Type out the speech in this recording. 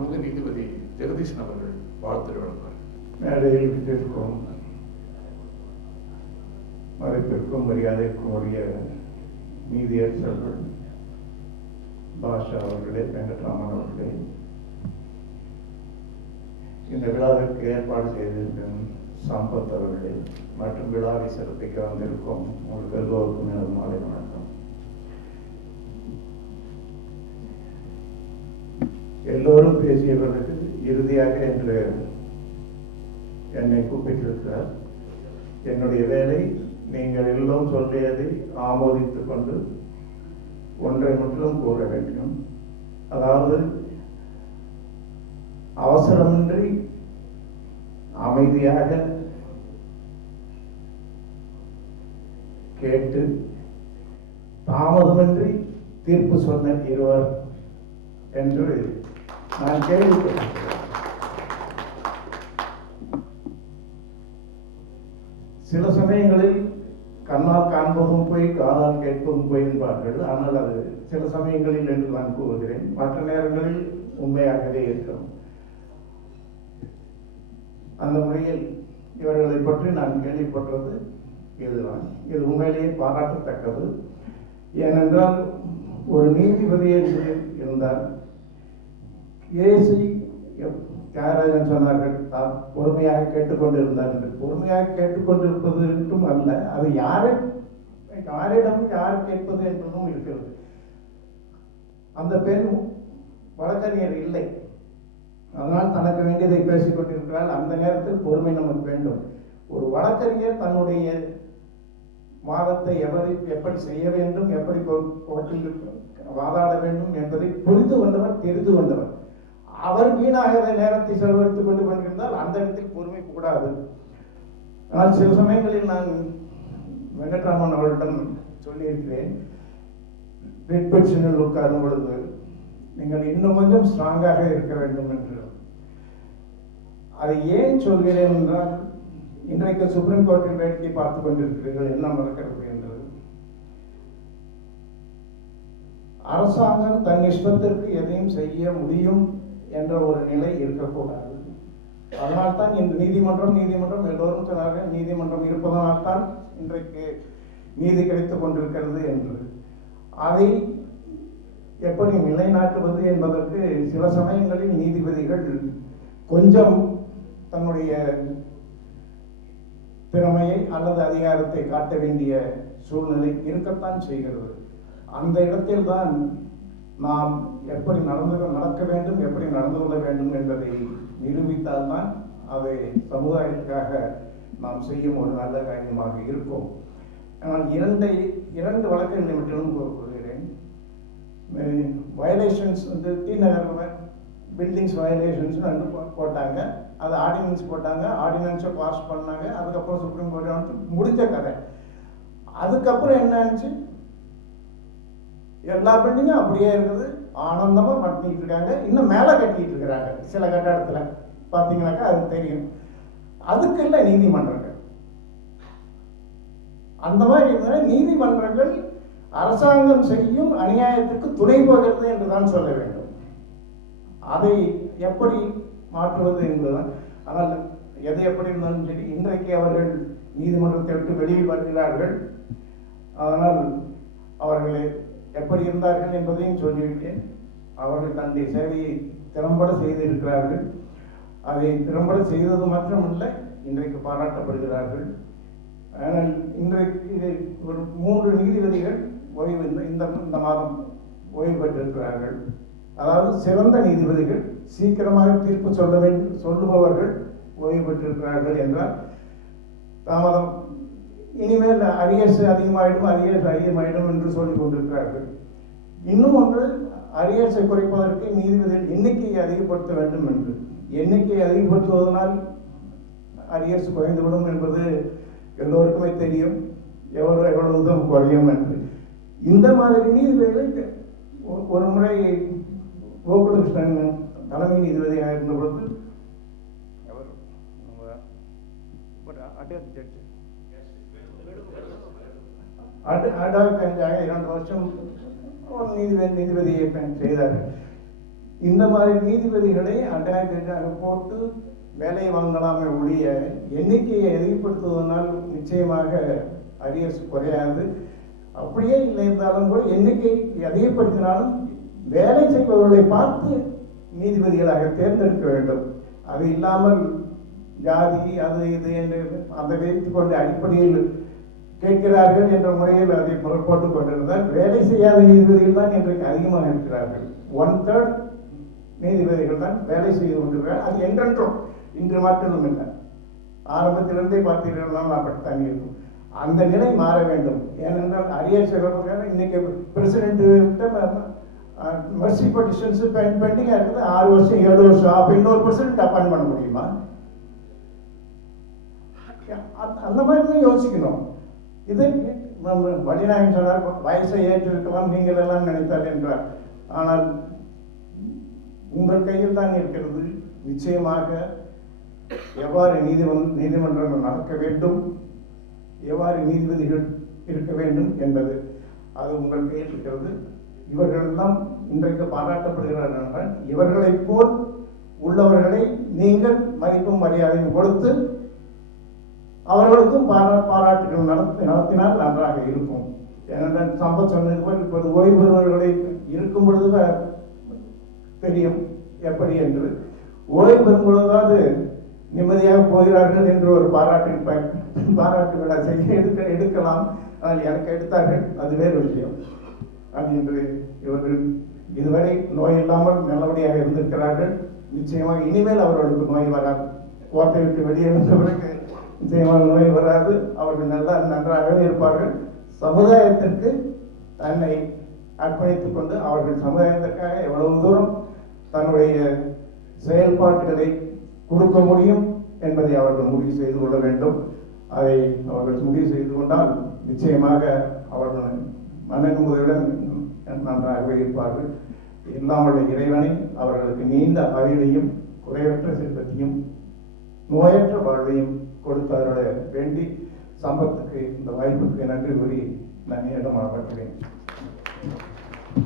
மாண்புமிகு நீதிபதி ஜெகதீசன் அவர்கள் வாழ்த்து வழங்குவார். மேடையில் விட்டிருக்கும் மதிப்பிற்கும் மரியாதைக்கும் உரிய நீதியரசர்கள் பாஷா அவர்களே, வெங்கட்ராமன் அவர்களே, இந்த விழாவிற்கு ஏற்பாடு செய்திருக்கும் சம்பத் அவர்களே மற்றும் விழாவை சிறப்பிக்க வந்திருக்கும் உங்களுக்கு எல்லோருக்கும் எனது மாலை வணக்கம். எல்லோரும் பேசியவர்களுக்கு இறுதியாக என்று என்னை கூப்பிட்டிருக்கிறார். என்னுடைய வேலை நீங்கள் எல்லோரும் சொல்லியதை ஆமோதித்துக் கொண்டு ஒன்றை மட்டும் கூற வேண்டும். அதாவது அவசரமின்றி அமைதியாக கேட்டு தாமதமின்றி தீர்ப்பு சொன்ன இருவர் என்று நான் கேள்விப்பட்டேன். சில சமயங்களில் கண்ணால் காண்பதும் போய் காதால் கேட்பதும் போய் என்பார்கள். ஆனால் அது சில சமயங்களில் என்று நான் கூறுகிறேன். மற்ற நேரங்களில் உண்மையாகவே இருக்கிறோம். அந்த முறையில் இவர்களை பற்றி நான் கேள்விப்பட்டது இதுதான். இது உண்மையிலேயே பாராட்டத்தக்கது. ஏனென்றால் ஒரு நீதிபதி என்று இருந்தால் ஏசி தியாகராஜன் சொன்னார்கள், தான் பொறுமையாக கேட்டுக்கொண்டிருந்தார் என்று. பொறுமையாக கேட்டுக்கொண்டிருப்பது என்றும் அல்ல, அது யாரிடம் யார் கேட்பது என்பதும் இருக்கிறது. அந்த பெண் வழக்கறிஞர் இல்லை, அதனால் தனக்கு வேண்டியதை பேசிக் கொண்டிருக்கிறாள். அந்த நேரத்தில் பொறுமை நமக்கு வேண்டும். ஒரு வழக்கறிஞர் தன்னுடைய வாதத்தை எப்படி செய்ய வேண்டும், எப்படி கோர்ட்டில் வாதாட வேண்டும் என்பதை புரிந்து கொண்டவர், தெரிந்து கொண்டவர். அவர் வீணாக நேரத்தை செலவழித்துக் கொண்டு கொண்டிருந்தால் அந்த இடத்தில் பொறுமை கூடாது. ஆனால் சில சமயங்களில் நான் வெங்கட்ராமன் அவர்களிடம் சொல்லியிருக்கிறேன், ரெட் பென்ஷனில் உட்காரும் பொழுது நீங்கள் இன்னும் கொஞ்சம் ஸ்ட்ராங்காக இருக்க வேண்டும் என்று. அதை ஏன் சொல்கிறேன் என்றால், இன்றைக்கு சுப்ரீம் கோர்ட்டில் வேடிக்கை பார்த்துக் கொண்டிருக்கிறீர்கள் என்ன நடக்கிறது என்று. அரசாங்கம் தன் இஷ்டத்திற்கு எதையும் செய்ய முடியும் என்ற ஒரு நிலை இருக்கக்கூடாது. அதனால்தான் இந்த நீதிமன்றம் எல்லோரும் சொன்னார்கள், நீதிமன்றம் இருப்பதனால்தான் இன்றைக்கு நீதி கிடைத்துக் கொண்டிருக்கிறது என்று. அதை எப்படி நிலைநாட்டுவது என்பதற்கு சில சமயங்களில் நீதிபதிகள் கொஞ்சம் தன்னுடைய திறமையை அல்லது அதிகாரத்தை காட்ட வேண்டிய சூழ்நிலை இருக்கத்தான் செய்கிறது. அந்த இடத்தில் தான் நாம் எப்படி நடக்க வேண்டும், எப்படி நடந்து கொள்ள வேண்டும் என்பதை நிரூபித்தால்தான் அதை சமுதாயத்துக்காக நாம் செய்யும் ஒரு நல்ல காரியமாக இருக்கும். ஆனால் இரண்டு வழக்குகளை மட்டும் கூறுகிறேன். வயலேஷன்ஸ் வந்து டிநகர் பில்டிங்ஸ் வயலேஷன்ஸ் போட்டாங்க, அது ஆர்டினன்ஸ் போட்டாங்க, ஆர்டினன்ஸை பாஸ் பண்ணாங்க. அதுக்கப்புறம் சுப்ரீம் கோர்ட் வந்து முடிஞ்ச கதை. அதுக்கப்புறம் என்ன ஆச்சு, எல்லா பில்டிங்கும் அப்படியே இருக்குது, ஆனந்தமா பண்ணிட்டு இருக்காங்க. இன்னும் மேலே கட்டிட்டு இருக்கிறாங்க. சில கட்டடத்துல பார்த்தீங்கன்னாக்கா அது தெரியும். அதுக்கு இல்லை நீதிமன்றங்கள். அந்த மாதிரி இருந்தால் நீதிமன்றங்கள் அரசாங்கம் செய்யும் அநியாயத்துக்கு துணை போகிறது என்றுதான் சொல்ல வேண்டும். அதை எப்படி மாற்றுவது என்பதுதான். ஆனால் எது எப்படி இருந்தாலும் சரி, இன்றைக்கு அவர்கள் நீதிமன்றத்தை விட்டு வெளியில் வருகிறார்கள். அதனால் அவர்களை எப்படி இருந்தார்கள் என்பதையும் சொல்லிவிட்டேன். அவர்கள் தன்னுடைய சேவையை திறம்பட செய்திருக்கிறார்கள். அதை திறம்பட செய்தது மட்டுமல்ல, இன்றைக்கு பாராட்டப்படுகிறார்கள். ஆனால் இன்றைக்கு ஒரு 3 நீதிபதிகள் ஓய்வு இந்த மாதம் ஓய்வு பெற்றிருக்கிறார்கள். அதாவது சிறந்த நீதிபதிகள், சீக்கிரமாக தீர்ப்பு சொல்லுபவர்கள் ஓய்வு பெற்றிருக்கிறார்கள் என்றால் தாமதம். இனிமேல் அரியர்ஸ் அதிகமாயிடும் என்று சொல்லிக் கொண்டிருக்கிறார்கள். இன்னும் ஒன்று, அரியர்ஸை குறைப்பதற்கு நீதிபதிகள் எண்ணிக்கையை அதிகப்படுத்த வேண்டும் என்று. எண்ணிக்கையை அதிகப்படுத்துவதனால் அரியர்ஸ் குறைந்துவிடும் என்பது எல்லோருக்குமே தெரியும். எவ்வளவு தூரம் குறையும் என்று. இந்த மாதிரி நீதிபதிகளை ஒரு முறை கோகுலகிருஷ்ணன் தலைமை நீதிபதியாக இருந்த பொழுது அடாக் 2 வருஷம் நீதிபதியை செய்தார்கள். இந்த மாதிரி நீதிபதிகளை அட்டாச்சாக போட்டு வேலை வாங்கலாமே ஒழிய எண்ணிக்கையை அதிகப்படுத்துவதனால் நிச்சயமாக அரியர்ஸ் குறையாது. அப்படியே இல்லை இருந்தாலும் கூட எண்ணிக்கை அதிகப்படுத்தினாலும் வேலை செய்பவர்களை பார்த்து நீதிபதிகளாக தேர்ந்தெடுக்க வேண்டும். அது இல்லாமல் ஜாதி அது இது என்று அந்த வைத்துக் கொண்ட அடிப்படையில் கேட்கிறார்கள் என்ற முறையில் அதை போட்டுக் கொண்டிருந்தால் வேலை செய்யாத நீதிபதிகள் தான் இன்றைக்கு அதிகமாக இருக்கிறார்கள். 1/3 நீதிபதிகள் தான் வேலை செய்து கொண்டிருக்கிறார்கள். அது என்றென்றும் இன்று மட்டும் இல்லை, ஆரம்பத்திலிருந்தே பார்த்தீர்கள் அப்படித்தான் இருக்கும். அந்த நிலை மாற வேண்டும். ஏனென்றால் அரியர் சகோதரர்கள் இன்னைக்கு பிரசிடென்ட் மெர்சி பெட்டிஷன்ஸ் பெண்டிங்காக இருக்குது. 6 வருஷம் 7 வருஷம் அப்போ இன்னொரு பிரசிடென்ட் அப்பாயின்ட் பண்ண முடியுமா? அந்த மாதிரி தான் யோசிக்கணும். இது வழிநாயகம் சொன்னார், வயசை ஏற்றிருக்கலாம் நீங்கள் எல்லாம் நினைத்தார் என்றார். ஆனால் உங்கள் கையில் தான் இருக்கிறது. நிச்சயமாக எவ்வாறு நீதிமன்றங்கள் நடக்க வேண்டும், எவ்வாறு நீதிபதிகள் இருக்க வேண்டும் என்பது அது உங்கள் கையில் இருக்கிறது. இவர்களெல்லாம் இன்றைக்கு பாராட்டப்படுகிறார்கள் என்றால் இவர்களைப் போல் உள்ளவர்களை நீங்கள் மதிப்பும் மரியாதையும் கொடுத்து அவர்களுக்கும் பாராட்டுகள் நடத்தினால் நன்றாக இருக்கும். ஏனென்றால் சம்பத் சொன்னது போல் இப்போது ஓய்வு பெறுபவர்களை இருக்கும் பொழுது தெரியும் எப்படி என்று. ஓய்வு பெறும் பொழுதாவது நிம்மதியாக போகிறார்கள் என்று ஒரு பாராட்டு விழா செய்ய எடுக்கலாம். ஆனால் எனக்கு எடுத்தார்கள், அது வேறு விஷயம். அது இன்று இவர்கள் இதுவரை நோய் இல்லாமல் நல்லபடியாக இருந்திருக்கிறார்கள். நிச்சயமாக இனிமேல் அவர்களுக்கு நோய் வராது. கோட்டை விட்டு வெளியே வந்தவர்களுக்கு நிச்சயமாக நோய் வராது. அவர்கள் நன்றாகவே இருப்பார்கள். சமுதாயத்திற்கு தன்னை அர்ப்பணித்துக் கொண்டு அவர்கள் சமுதாயத்திற்காக எவ்வளவு தூரம் தன்னுடைய செயல்பாடுகளை கொடுக்க முடியும் என்பதை அவர்கள் முடிவு செய்து கொள்ள வேண்டும். அதை அவர்கள் முடிவு செய்து கொண்டால் நிச்சயமாக அவர்கள் மன நிம்மதியுடன் நன்றாகவே இருப்பார்கள். எல்லாமுடைய இறைவனை அவர்களுக்கு நீண்ட ஆயுளையும் குறைவற்ற செல்வத்தையும் நோயற்ற வாழ்வையும் கொடுத்தாரோட வேண்டி சம்பத்துக்கு இந்த வாய்ப்புக்கு நன்றி கூறி நான் இடமாகப்படுகிறேன்.